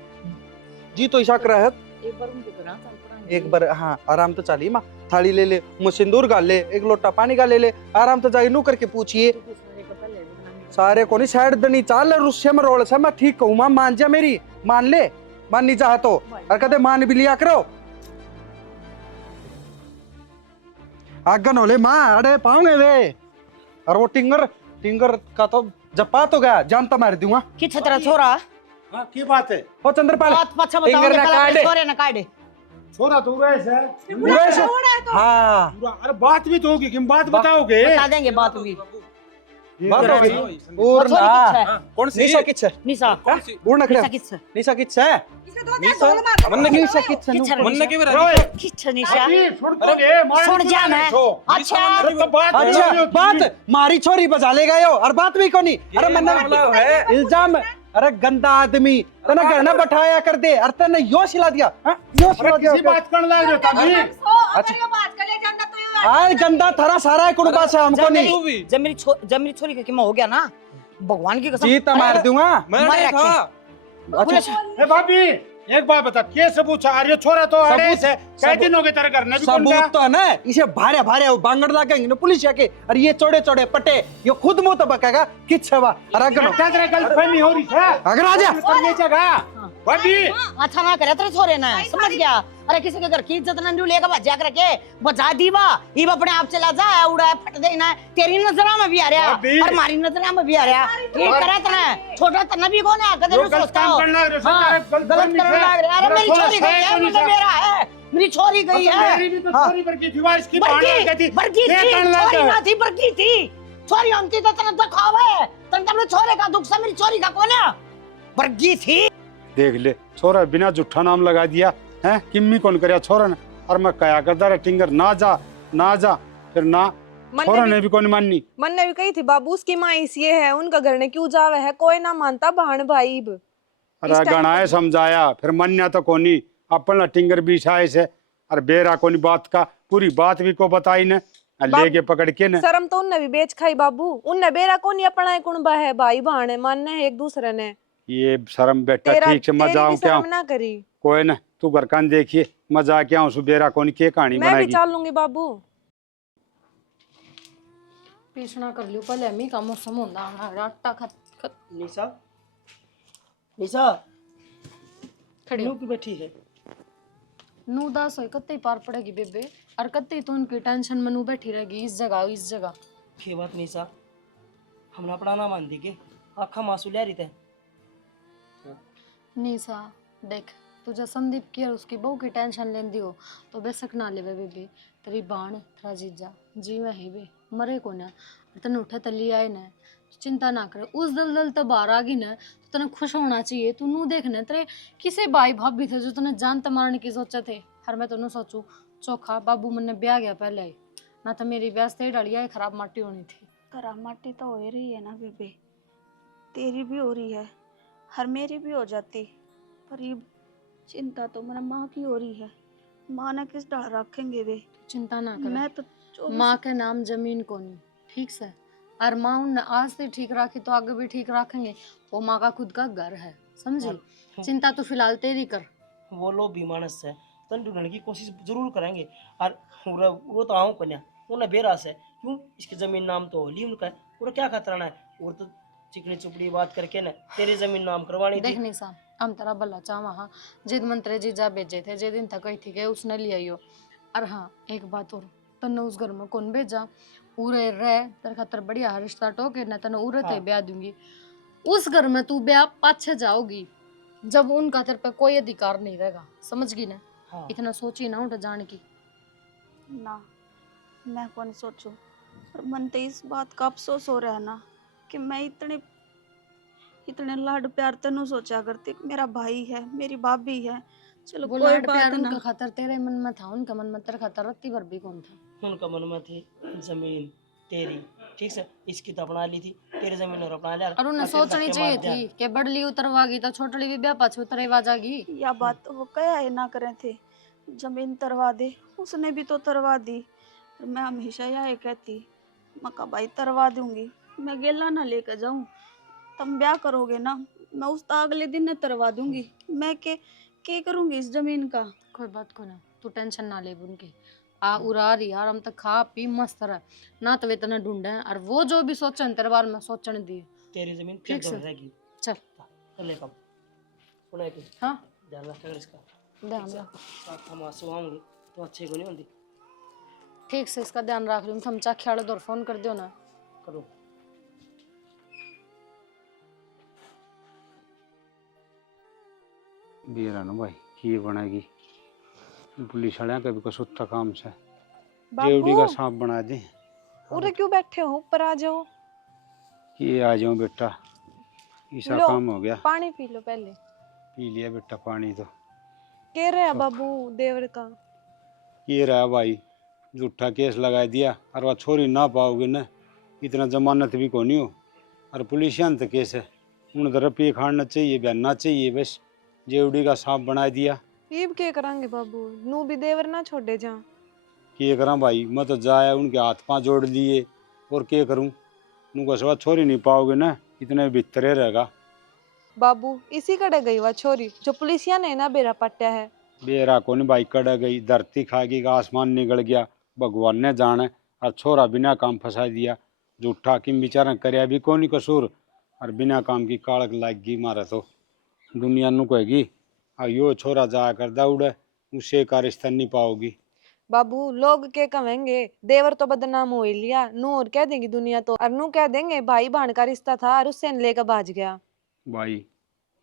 जी, तो ईशा कर एक बार उनके करा चल पुराने एक बार। हाँ आराम तो चली माँ, थाली ले ले, मुँह सिंदूर गाल ले, एक लोटा पानी का ले ले, आराम तो जाए नू करके पूछिए सारे को नहीं साइड दनी चाल रुस्से में रोल से मैं ठीक कहूँ माँ, मान जा मेरी, मान ले, माननी चाह तो और कहते मान भी लिया करो। आगन होले माँ अड़े पाऊंगे वे, और वो टिंगर का तो जपा तो गया, जानता मार दूंगा। कि छतरा छोरा हाँ की बात है, ओ चंद्रपाल बात पछा बताओ, टिंगर ना काट दे। छोरे ना काट दे। छोरा तू वैसे हाँ अरे बात भी तो होगी कि बात बताओगे। बता देंगे बात भी। बात होगी और पूर्ण छोरी किस है? कौन सी निशा किच है, निशा पूर्ण निशा खड़े किस है? निशा किच है, मन ने निशा किच है, किस है? मन ने के किस है निशा? अभी सुन तो ले, मार सुन भी जा तो मैं। नहीं छो। अच्छा अरे तो बात अच्छा बताओ। बात मारी छोरी बजा ले गए हो और बात भी कोनी, अरे मन है इल्जाम, अरे गंदा आदमी तना घर ना बैठाया कर दे, अरे तने यो सिला दिया, हाँ? यो सिला अरे दिया किसी बात करने लग रहे तभी आए गंदा थारा सारा है कुड़बा से हमको नहीं तू भी जब मेरी छोरी का किमा हो गया ना, भगवान की कसम जीता मार दूंगा। मैं मार नहीं रखे। था अच्छा ए भाभी एक बात बता, के सबूत अरे छोरा तो अड़े से कई दिन हो गए तेरे घर ने भी कौन सबूत तो है ना, इसे भारे भारे बांगड़ लागेंगे ना पुलिस आके, और ये चौड़े चौड़े पटे ये खुद मुंह तो बकेगा किच है वा, अरे अगर तेरे गलतफहमी हो रही है अगर आ जा करने जगह भाभी अच्छा ना करे तेरे छोरे ना, समझ गया? अरे किसी के घर की इज्जत ना लेकर बचा करके बचा दीवा, ये अपने आप चला जा उड़ा फट देना, तेरी नजरा में भी आ रहा अभी। और हमारी नजरा में भी आ रहा, ये करे तना छोटा तना भी कौन है, कदर जो में गलत सोचता काम हो। करने लग रहे हो, हाँ, गलत गलत करने लग रहा है। अरे मेरी छोरी गई है, मुझे मेरा है, मेरी छोरी गई है, मेरी भी तो चोरी करके दीवार इसकी बाहर आ गई थी बड़की ये थी, करने लग छोरी गए। ना थी, बड़की थी, छोरी हमती तो तना दिखावे, तना अपने छोरे का दुख से मेरी छोरी का कौन है, बड़की थी। देख ले छोरा बिना झूठा नाम लगा दिया है, किम्मी कौन करया छोरा ने, और मैं कया करता रहा टिंगर ना जा फिर ना, छोरा ने भी कौन माननी। मन ने भी कही थी बाबू उसकी माँ इसलिए है, उनका घर ने क्यों जावे है, कोई ना मानता बहन भाई इस अरे टाइम गणाए समझाया फिर मन्या तो कोनी, अपन टिंगर बिछाए से और बेरा कोनी बात का पूरी बात भी को बताई ने, लेके पकड़ के ने। शर्म तो उनने भी बेच खाई बाबू, उनने बेरा कोनी अपना कुणबा है, भाई बहन है, मानने है एक दूसरे ने, ये शर्म बेटा तेरा ठीक से तेरी मजा भी आऊं क्या शर्म ना करी। कोई ना, तू घर कान देखिए मजा क्या हूँ बेरा कोनी के कहानी मैं भी बनाएगी। चल लूंगी बाबू। पीसना कर लियो पहले, मी का मौसम होंदा आटा खत निशा निशा खड़ी न्यू हो। की बैठी है। नू दास होए कत्ते पार पड़ेगी बेबे, और कत्ते तो उनकी टेंशन में नू बैठी रहेगी इस जगह। के बात निशा हमने अपना ना मान दी के आखा मासू ले रही थे। निशा देख, तुझे संदीप की और उसकी बहू की टेंशन लेंदी हो तो बेशक ना लेवे बेबी। तेरी बाण तेरा जीजा जीवे है बे, मरे को ना, तने उठे तली आए ना, चिंता ना करे। उस दलदल तो बाहर आ गई ना तो तने खुश होना चाहिए। तू नू देखने तेरे किसे भाई भाभी थे जो तने जान त मारने की सोचे थे, हर मैं तनु सोचू चोखा बाबू मन ने ब्याह गया पहले ही, ना तो मेरी ब्याह से डलिया खराब माटी होनी थी। खराब माटी तो हो ही रही है ना बेबे, तेरी भी हो रही है, हर मेरी भी हो जाती, पर ये चिंता तो मेरा माँ की हो रही है। माँ ने किस डाल रखेंगे वे। चिंता ना कर, मैं तो 24 माँ के नाम जमीन को नहीं, ठीक से। और माँ उन आज से ठीक रखी तो आगे भी ठीक रखेंगे। वो माँ का खुद का घर है, समझी। चिंता तो फिलहाल तेरी कर। वो लोग भी मानस है तन ढूंढने की कोशिश जरूर करेंगे। और वो तो आऊँ कन्या उन्हें बेरास है क्यों, इसकी जमीन नाम तो होली उनका है, पूरा क्या खतराना है। वो तो चिकनी चुपड़ी बात करके ना तेरी जमीन नाम करवानी थी। देख निशा, हम तेरा भला चाहवा हाँ, जिद मंत्रे जीजा भेजे थे जे दिन तक थी के उसने ले आइयो। और हाँ एक बात और, तन्ने उस घर में कौन भेजा, उरे रह तेरे खातर बढ़िया रिश्ता टोके ना तने उरे ते ब्याह दूंगी। उस घर में तू ब्याह पाछे जाओगी जब उनका तेरे पे कोई अधिकार नहीं रहेगा, समझ गई ना। हाँ। इतना सोची ना उठ जान की। ना, मैं कौन सोचूं, पर मन तो इस बात का अफसोस हो रहा है ना कि मैं इतने लाड प्यार तेनू सोचा करती। मेरा भाई है, मेरी भाभी है, चलो वो कोई लाड बात प्यार ना। उनका खातर तेरे मन में था, उनका मन में तेरे खातर रत्ती भर भी कौन था। उनका मन में थी जमीन तेरी, ठीक से, इसकी तो अपना ली थी, तेरी जमीन और अपना लिया। और उन्हें सोचनी चाहिए थी कि बड़ली उतरवागी तो छोटली भी ब्याह पाछे उतरवा जागी। या बात तो वो कया है ना करे थे, जमीन तरवा दे, उसने भी तो तरवा दी। पर मैं हमेशा यह कहती, मक्का भाई तरवा दूंगी, मैं गेला ना लेकर जाऊं, तुम ब्याह करोगे ना, मैं उस अगले दिन न तरवा दूंगी। मैं के करूंगी इस जमीन का। कोई बात को ना, तू टेंशन ना ले उनकी। आ उड़ा रही यार, हम तो खा पी मस्त रह ना, तो वेतन ढूंढे और वो जो भी सोचन तेरे बारे में सोचने दिए। तेरी जमीन ठीक से रहेगी। चल चले कम सुना कि हाँ ध्यान रखा कर इसका। ध्यान रख, साथ हम आंसू आऊंगे तो अच्छे को नहीं होती। ठीक से इसका ध्यान रख लूँ। हम चाखे वाले दौर फोन कर दियो ना। करो। बेरा ना भाई की बनाएगी पुलिस वाले कभी को सुत्ता काम से जेवड़ी का सांप बना दे। उरे क्यों बैठे हो, ऊपर आ जाओ। ये आ जाऊं बेटा, ऐसा लो, काम हो गया। पानी पी लो पहले। पी लिया बेटा पानी तो। कह रहे हैं बाबू देवर का। ये रहा भाई, झूठा केस लगा दिया और वह छोरी ना पाओगे न, इतना जमानत भी कोनी हो। और पुलिस अंत केस है, उन तो रुपये खाना चाहिए बहना चाहिए, बस जेवड़ी का सांप बना दिया। ये क्या करांगे बाबू, नू भी देवर ना छोड़े जा। के करा भाई, मैं तो जाया उनके हाथ पांव जोड़ लिए और के करूं। उनको सवा छोरी नहीं पाओगे ना, इतने भीतरे रहेगा। बाबू इसी कड़े गई वह छोरी जो पुलिसिया ने ना बेरा पट्या है। बेरा को नहीं भाई, कड़ गई धरती खागी का आसमान निकल गया, भगवान ने जाने। और छोरा बिना काम फंसा दिया, झूठा किम बेचारा करया भी कोनी कसूर, और बिना काम की कालक लाग गई मारे तो। दुनिया नु कहेगी आ यो छोरा जाया कर दौड़े, उससे का रिश्ता नहीं पाओगी। बाबू लोग के कहेंगे, देवर तो बदनाम हो ही लिया, नू और कह देंगी दुनिया तो, और नू कह देंगे भाई बहन का रिश्ता था और उससे लेकर भाज गया। भाई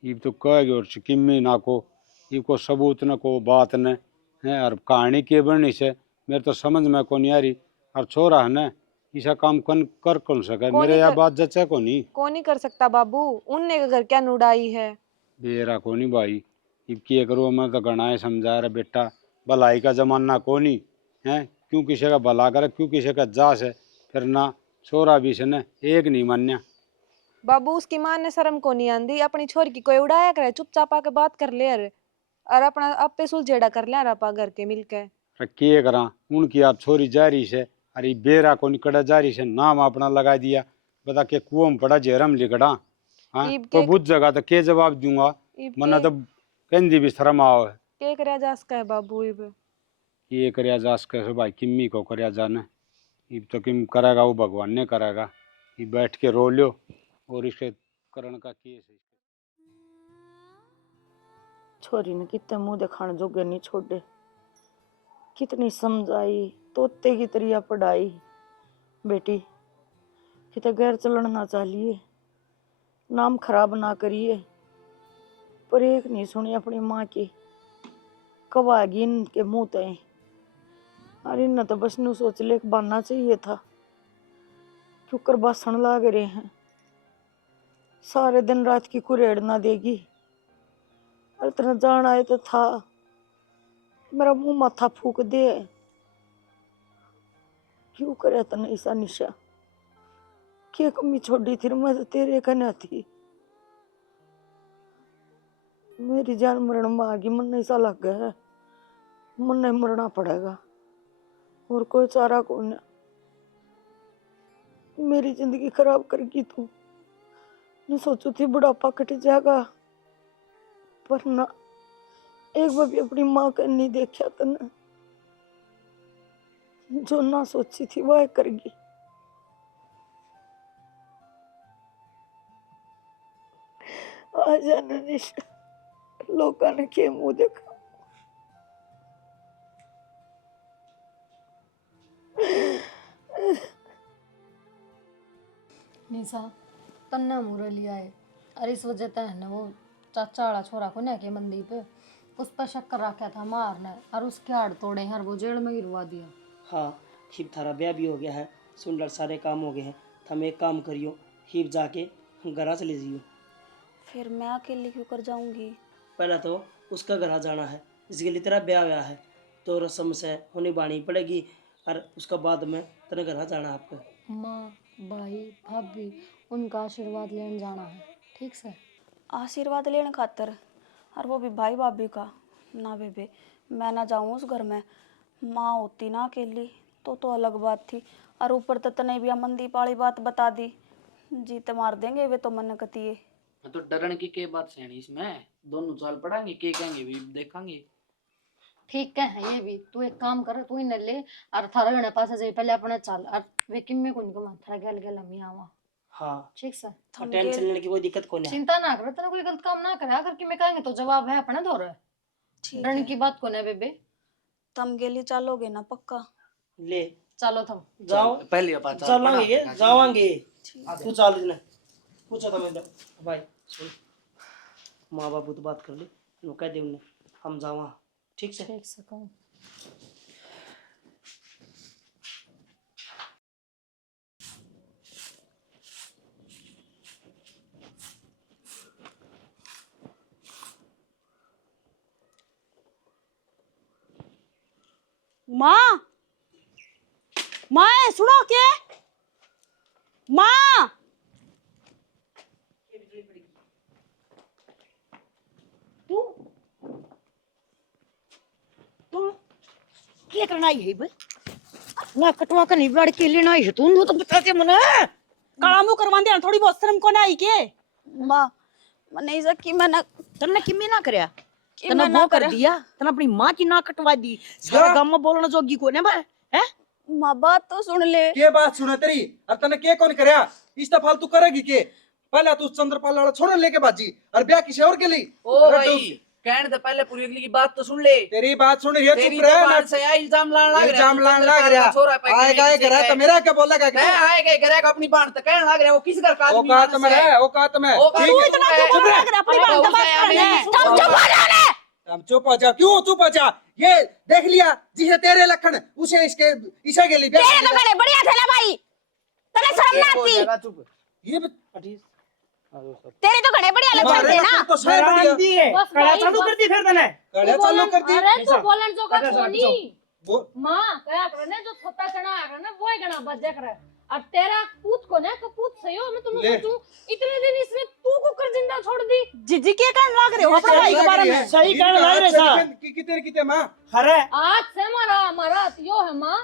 ये तो कहेगी और किम्मी ना को, ये को सबूत न को बात न है। और कहानी के बननी से मेरे तो समझ में को नहीं आ रही। और छोरा है न ऐसा काम कौन सके, मेरे यह बात जचे को नहीं। कौन नहीं कर सकता बाबू, उनने का घर क्या नुड़ाई है। बेरा को नहीं भाई, ये क्या करो, मैं तो गणाए समझा रहा बेटा, भलाई का जमाना को नहीं है। क्यों किसी का भला करे, क्यों किसी का जास है, फिर ना छोरा भी से न एक नहीं मान्या। बाबू उसकी मां ने शर्म को नहीं आंदी, अपनी छोरी की कोई उड़ाया करे, चुपचाप आके बात कर ले और अपना आपे सुलझेड़ा कर ले आपा घर के मिलके। के करा उनकी आप छोरी जारी से, अरे बेरा को निकड़ा जारी से नाम अपना लगा दिया। बता के कुओं में पड़ा जेरम लिकड़ा। हाँ तो बुझ जगह तो के जवाब दूंगा, मना तो कहती भी शर्म आओ है। के करया जास का है बाबू इब। ये करया जास कैसे भाई, किम्मी को करया जाने, इब तो किम करेगा वो भगवान ने करेगा। ये बैठ के रो लो और इसके करण का केस है। छोरी ने कितने मुंह दिखाने जोगे नहीं छोड़े, कितनी समझाई, तोते की तरिया पढ़ाई, बेटी कितने गैर चलन ना चाहिए, नाम खराब ना करिए, पर एक नहीं सुनी अपनी माँ की। कब आएगी इनके मुंह तय? अरे इन्हें तो बस नू सोच ले बनना चाहिए था, क्यों कर बासन लाग रहे हैं, सारे दिन रात की कुरेड़ ना देगी। और इतना जान आए तो था, मेरा मुंह माथा फूक दे, क्यों करे तने ऐसा निशा? क्या कमी छोड़ी थी मैं तो तेरे कन्या थी, मेरी जान मरण मांगी, मन ऐसा लग गया है मन नहीं मरना पड़ेगा और कोई चारा कौन है। मेरी जिंदगी खराब करगी तू, मैं सोचू थी बुढ़ापा कट जाएगा, पर ना एक बार भी अपनी माँ का नहीं देखा तने, जो ना सोची थी वह करगी। आ जाना निशा, लोगों ने क्या मुंह देखा। निशा तन्ना मुरे लिया है, अरे इस वजह तय ने वो चाचा वाला छोरा को ना के मंदी पे उस पर शक कर रखा था मारने, और उसके हाड़ तोड़े हैं और वो जेल में गिरवा दिया। हाँ हिब थारा ब्याह भी हो गया है, सुंदर सारे काम हो गए हैं। थम एक काम करियो, हिब जाके घरा चले जाइयो। फिर मैं अकेली क्यों कर जाऊंगी? पहले तो उसका घर जाना है, इसके लिए तेरा ब्याह हुआ है तो रस्म से होनी बानी पड़ेगी, और उसका बाद में तेरे घर जाना है आपको। माँ भाई भाभी उनका आशीर्वाद लेने जाना है, ठीक से? आशीर्वाद लेने खातर, और वो भी भाई भाभी का? ना बेबे, मैं ना जाऊँ उस घर में। माँ होती ना अकेली तो अलग बात थी, और ऊपर तो तने भी अमनदीप वाली बात बता दी, जीते मार देंगे वे तो मन कतिए। तो डरन की क्या बात है इसमें, दोनों चाल पड़ांगे के कहेंगे भी देखेंगे। ठीक है ये भी, तू एक काम कर, तू इन्हें ले और थारा गणे पास जाए पहले अपने चल, और वे किम में कौन को थारा गल गल हम आवा। हाँ ठीक से? टेंशन लेने की कोई दिक्कत कोई नहीं। चिंता ना कर, तेरा कोई गलत काम ना करे, अगर कि मैं कहेंगे तो जवाब है अपने दो रे। डरने की बात कौन है बेबे? तुम गेली चलोगे ना पक्का? ले चलो तुम जाओ, पहले बात चलेंगे जावांगे, तू चल इधर पूछो तुम इधर भाई सुन, माँ बाबू तो बात कर ली, नो कह दे उन्हें हम जावा, ठीक से? ठीक से कहूँ। माँ, माँ सुनो के, माँ तुम क्या करना है बे? ना कटवा का निबड़ के लेना है तू तो बताते मना काला मुंह करवा दे, थोड़ी बहुत शर्म को ना आई के? माँ मने इसे कि मैं ना तन्ने किम्मी ना करया, कि तन्ने मैं ना वो कर करे। दिया, तन्ने अपनी माँ की ना कटवा दी, सारा गांव में बोलना जोगी को ने बा है। माँ बात तो सुन ले। के बात सुना तेरी? और तने के कौन करया? इस फालतू तू करेगी के? पहले तू चंद्रपाल वाला छोड़ लेके बाजी और ब्याह किसी और के लिए। ओ भाई कहने से पहले पूरी अगली की बात तो सुन ले। तेरी बात सुन रही है, तेरी चुप रह जबान ना। से या इल्जाम लाने लग रहा है, इल्जाम तू लाने लग चंद्रपाल रहा का छोरा पे आएगा किसी ये घर है तो मेरा क्या बोलेगा? मैं आएगा घर है अपनी बात तो कहने लग रहा है, वो किस घर का आदमी है? औकात में रह, औकात में। औकात ठीक में है। इतना क्यों चुप रह। लग रहा अपनी बात तो बात करने। तुम चुप हो जाओ ना। हम चुप हो जा, क्यों चुप हो जा? ये देख लिया जिसे तेरे लखन उसे इसके ईसा के लिए ब्याह तेरे तो बड़े बढ़िया थे ना भाई, तने शर्म ना हो आती? जाएगा चुप। ये तेरे तो घड़े बढ़िया लग थे ना। तो सही बढ़िया दी है बस कड़ा भाई, चालू बस। कर दी फिर तने गाड़ियां चालू कर दी। अरे तू बोलन जो का छोनी वो माँ क्या करने जो छोटा चना है ना वो ही गना बजे करे, और तेरा पूत को ना कपूत सही हो, मैं तुम्हें ले। सोचूं इतने दिन इसने तू को कर जिंदा छोड़ दी। जीजी के कहने लग रहे हो अपने भाई के बारे में? सही कहने लग रहे सा। कितने कितने माँ अरे आज से हमारा यो है माँ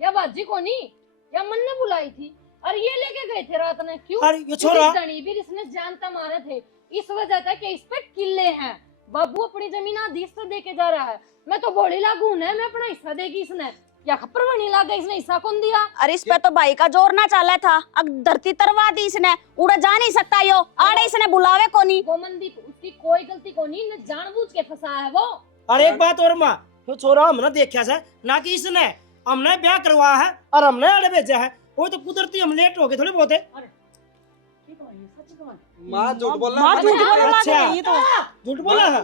या बाजी को नहीं, या मन ने बुलाई थी और ये लेके गए थे रात में। क्यों? अरे ये छोरा भी इसने जानता मारे थे, इस वजह था कि इस पे किले हैं। बाबू अपनी जमीन आधीश से दे के जा रहा है, मैं तो बोली लागू है, मैं अपना हिस्सा देगी इसने। या खप्पर बनी लागे इसने हिस्सा कौन दिया? अरे इस पे तो भाई का जोर ना चाला था, अब धरती तरवा दी इसने, उड़ा जा नहीं सकता यो, आड़े इसने बुलावे को नहीं। गोमनदीप उसकी कोई गलती को नहीं, ने जानबूझ के फंसाया है वो। अरे एक बात और माँ, वो छोरा हमने देखा से ना कि इसने, हमने ब्याह करवाया है और हमने आड़े भेजा है, वो तो कुदरती हम लेट हो गए थोड़े बहुत है। माँ झूठ बोल माँ झूठ बोलने लग अच्छा। गई ये तो। झूठ बोला है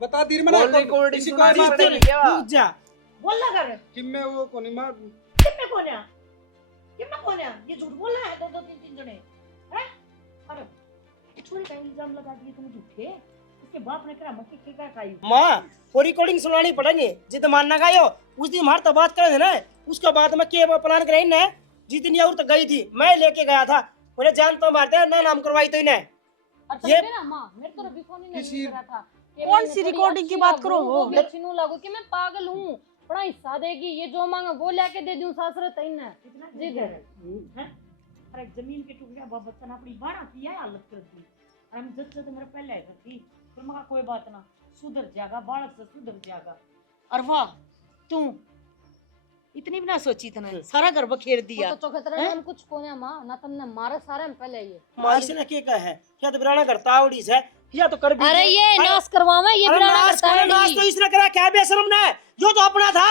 बता दीर मैंने इसी को रुक जा। बोल ना कर कि मैं वो कोनी माँ कितने कौन है ये झूठ बोल रहा है दो दो तीन तीन जने हैं? अरे छोरी का इल्जाम लगा दिए तुम झूठे, उसके बाप ने करा मक्की के का खाई। माँ वो रिकॉर्डिंग सुनानी पड़ेगी, जिद मानना गायो उस दिन हमारे तो बात करे थे ना, उसके बाद में के प्लान कराई ना, जिस दिन ये और तो गई थी मैं लेके गया था, बोले जान तो मारते ना नाम करवाई तो इन्हें। ये ये- मेरा माँ मेरे तो रवि फोन ही नहीं किसी- करा था कि कौन मैं सी थोड़ी रिकॉर्डिंग की अच्छी बात लागू, करो वो वो? भी अच्छी नू लागू कि मैं पागल हूँ, बड़ा हिस्सा देगी, ये जो मांगा वो लेके दे दूं सासरत इन्हें। कितना जी जिद दे। है? अरे जमीन के टुकड़े बाप बच्चा ने अपनी बाड़ा की है हालत कर दी। अरे हम जज से तो मेरे पहले है थी, फिर मगा कोई बात ना, सुधर जाएगा बालक से सुधर जाएगा। और वाह तू इतनी भी ना सोची तने, सारा घर बखेर दिया। वो तो चौखतरा हैं? नाम कुछ कोने माँ ना तुमने मारे सारे में पहले ये। माँ इसने क्या कहा है, क्या तो बिराना करता आवड़ी से या तो कर भी अरे दे। ये नाश करवावे, ये अरे बिराना नाश करता करे, है नाश तो इसने करा, क्या बेशरम ने, जो तो अपना था।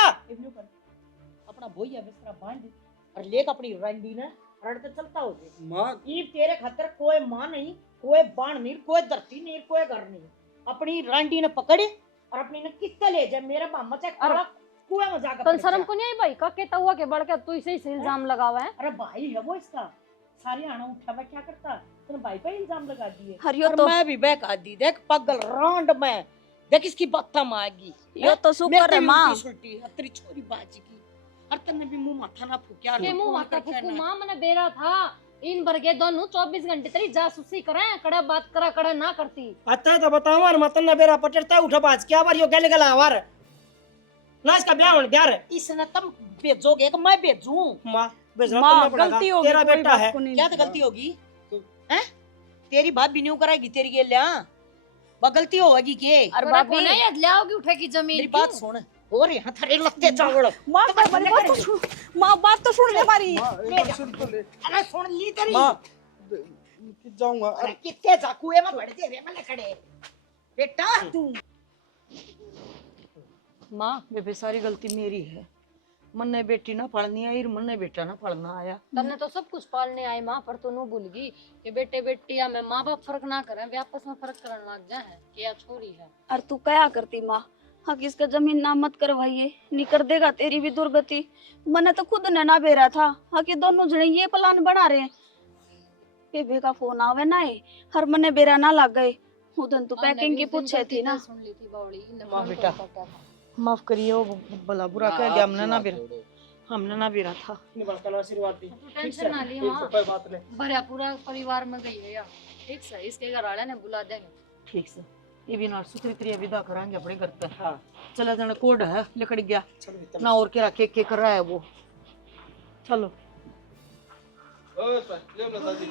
अपना भोइया बिस्तरा बांध और लेक अपनी रंडी ने रड़ते चलता हो गए। माँ ई तेरे खातर कोई माँ नहीं, कोई बाण नहीं, कोई धरती नहीं, कोई घर नहीं, अपनी रंडी ने पकड़े और अपनी ने कित्ते ले जाए मेरे मामा से कुएं में जाकर तन पड़ शर्म जा। को नहीं आई भाई का कहता हुआ के बढ़ के तू इसे ही इल्जाम लगावा है। अरे भाई है वो इसका, सारे आना उठा हुआ क्या करता, तूने भाई पे इल्जाम लगा दिए। हरियो और तो मैं भी बहका दी, देख पागल रांड में, देख इसकी बात मांगी। यो तो शुक्र है माँ। तेरी छोरी बाजी की, और तन्ने भी मुंह माथा ना फूकिया। के मुंह माथा फुकू मां मने बेरा था, इन बरगे दोनों 24 घंटे तेरी जासूसी करे, कड़े बात करा कड़े ना करती। अतः तो बताओ और मतन ना बेरा पटरता उठा बाज क्या बार यो गल गला आवार ना इसका ब्याह होने दिया रे। इसने तुम भेजोगे कि मैं भेजूं? माँ बेचना माँ, करना पड़ेगा, गलती होगी, तेरा कोई बेटा बात है। को नहीं क्या तो गलती होगी हैं? तेरी बात भी नहीं कराएगी तेरी के लिया, वो गलती होगी के? और बड़ा भाभी कोने ये लाओगी उठे की जमीन मेरी बात सुन, हो रे हाथ रे लगते चावड़। माँ बात तो सुन, माँ बात तो सुन ले हमारी। सुन तो ले अरे सुन ली तेरी। माँ जाऊंगा। अरे कितने जाकुए में बढ़ते रे मैं खड़े बेटा तू। माँ बेबे सारी गलती मेरी है, मन्ने बेटी ना पढ़नी आई, मन्ने बेटा ना पढ़ना आया। तन्ने तो सब कुछ पालने आई मां, पर तू नो भूल गई कि बेटे बेटिया में माँ बाप फर्क ना करें, वे आपस में फर्क करने लग जाए कि या छोरी है। और तू क्या करती माँ, हाँ किसका जमीन नाम मत करवाइए, नहीं कर देगा तेरी भी दुर्गति। मैंने तो खुद ने ना बेरा था, हाँ कि दोनों जने ये प्लान बना रहे हैं। बेबे का फोन आवे ना है, हर मने बेरा ना लग गए, उधन तो पैकिंग की पूछे थी ना। सुन ली थी बावड़ी माँ बेटा माफ करिए, वो भला बुरा कह गया, हमने ना बेरा था। निभाता आशीर्वाद दी, तू टेंशन ना ली मां, कोई बात नहीं। भरा पूरा परिवार में गई है यार, ठीक से इसके घर वाले ने बुला देंगे। ठीक से ये भी ना सुथरी तरीके विदा कराएंगे अपने घर पे। हाँ चला जाना कोड है लकड़ गया चलो भीतर। ना, और क्या के कर रहा है वो। चलो ओ सर ले लो दादी।